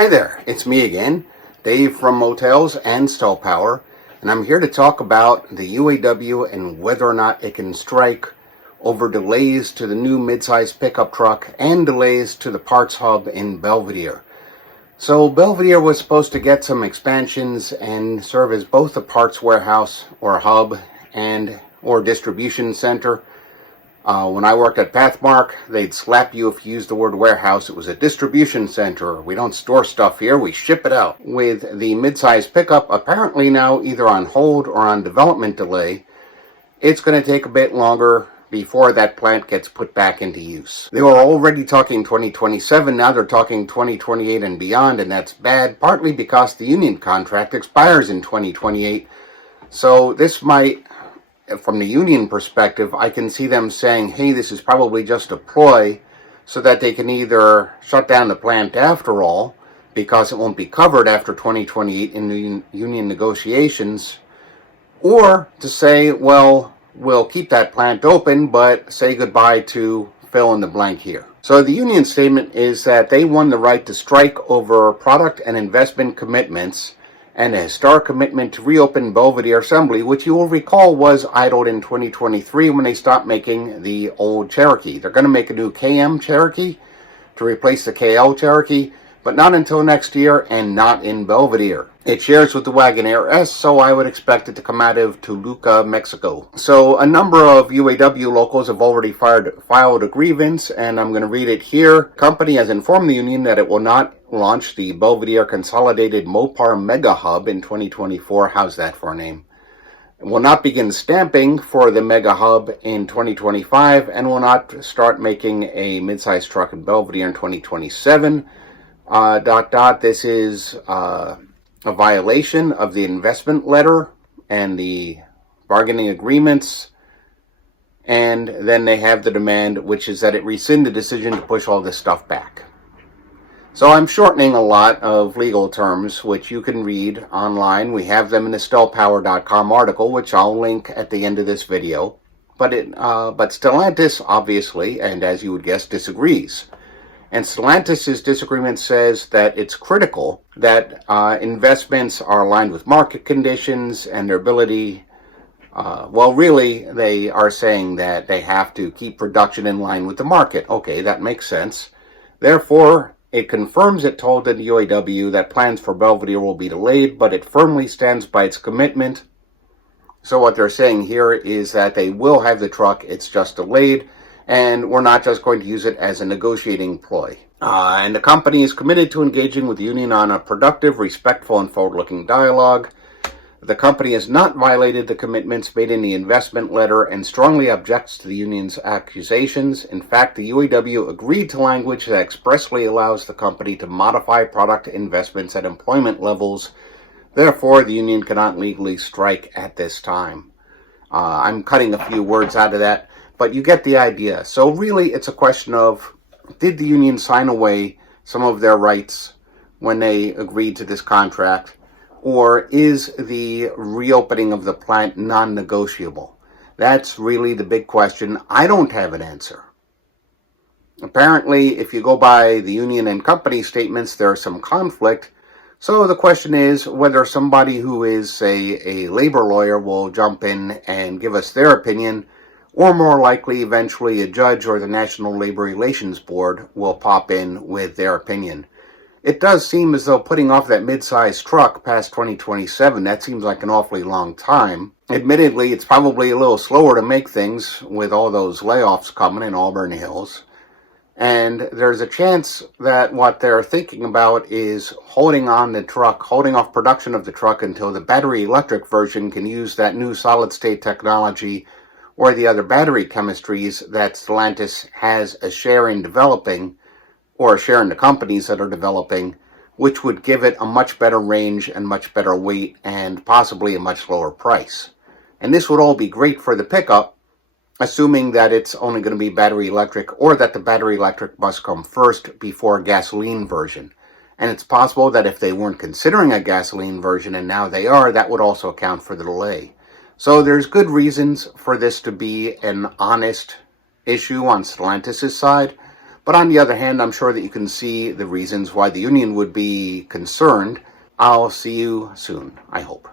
Hi there, it's me again, Dave from Motels and Stell Power, and I'm here to talk about the UAW and whether or not it can strike over delays to the new midsize pickup truck and delays to the parts hub in Belvidere. So Belvidere was supposed to get some expansions and serve as both a parts warehouse or hub or distribution center. When I worked at Pathmark, they'd slap you if you used the word warehouse. It was a distribution center. We don't store stuff here, we ship it out. With the midsize pickup apparently now either on hold or on development delay, it's going to take a bit longer before that plant gets put back into use. They were already talking 2027, now they're talking 2028 and beyond, and that's bad, partly because the union contract expires in 2028. So this might, from the union perspective, I can see them saying, hey, this is probably just a ploy so that they can either shut down the plant after all, because it won't be covered after 2028 in the union negotiations, or to say, well, we'll keep that plant open, but say goodbye to fill in the blank here. So the union statement is that they won the right to strike over product and investment commitments and a historic commitment to reopen Belvidere Assembly, which you will recall was idled in 2023 when they stopped making the old Cherokee. They're going to make a new KM Cherokee to replace the KL Cherokee, but not until next year and not in Belvidere. It shares with the Wagoneer S, so I would expect it to come out of Toluca, Mexico. So a number of UAW locals have already filed a grievance, and I'm going to read it here. Company has informed the union that it will not launch the Belvidere Consolidated Mopar Mega Hub in 2024. How's that for a name? It will not begin stamping for the Mega Hub in 2025, and will not start making a midsize truck in Belvidere in 2027. This is a violation of the investment letter and the bargaining agreements, and then they have the demand, which is that it rescind the decision to push all this stuff back. So I'm shortening a lot of legal terms, which you can read online. We have them in the stellpower.com article, which I'll link at the end of this video. But Stellantis, obviously, and as you would guess, disagrees. And Stellantis' disagreement says that it's critical that investments are aligned with market conditions and their ability. Really, they are saying that they have to keep production in line with the market. Okay, that makes sense. Therefore, it confirms it told the UAW that plans for Belvidere will be delayed, but it firmly stands by its commitment. So what they're saying here is that they will have the truck, it's just delayed, and we're not just going to use it as a negotiating ploy. And the company is committed to engaging with the union on a productive, respectful, and forward-looking dialogue. The company has not violated the commitments made in the investment letter and strongly objects to the union's accusations. In fact, the UAW agreed to language that expressly allows the company to modify product investments at employment levels. Therefore, the union cannot legally strike at this time. I'm cutting a few words out of that, but you get the idea. So really, it's a question of, did the union sign away some of their rights when they agreed to this contract? Or is the reopening of the plant non-negotiable? That's really the big question. I don't have an answer. Apparently, if you go by the union and company statements, there's some conflict. So the question is whether somebody who is a labor lawyer will jump in and give us their opinion, or more likely, eventually, a judge or the National Labor Relations Board will pop in with their opinion. It does seem as though putting off that mid-sized truck past 2027, that seems like an awfully long time. Admittedly, it's probably a little slower to make things with all those layoffs coming in Auburn Hills. And there's a chance that what they're thinking about is holding on the truck, holding off production of the truck until the battery electric version can use that new solid-state technology or the other battery chemistries that Stellantis has a share in developing, or a share in the companies that are developing, which would give it a much better range and much better weight and possibly a much lower price. And this would all be great for the pickup, assuming that it's only going to be battery electric, or that the battery electric must come first before a gasoline version. And it's possible that if they weren't considering a gasoline version and now they are, that would also account for the delay. So there's good reasons for this to be an honest issue on Stellantis' side, But on the other hand, I'm sure that you can see the reasons why the union would be concerned. I'll see you soon, I hope.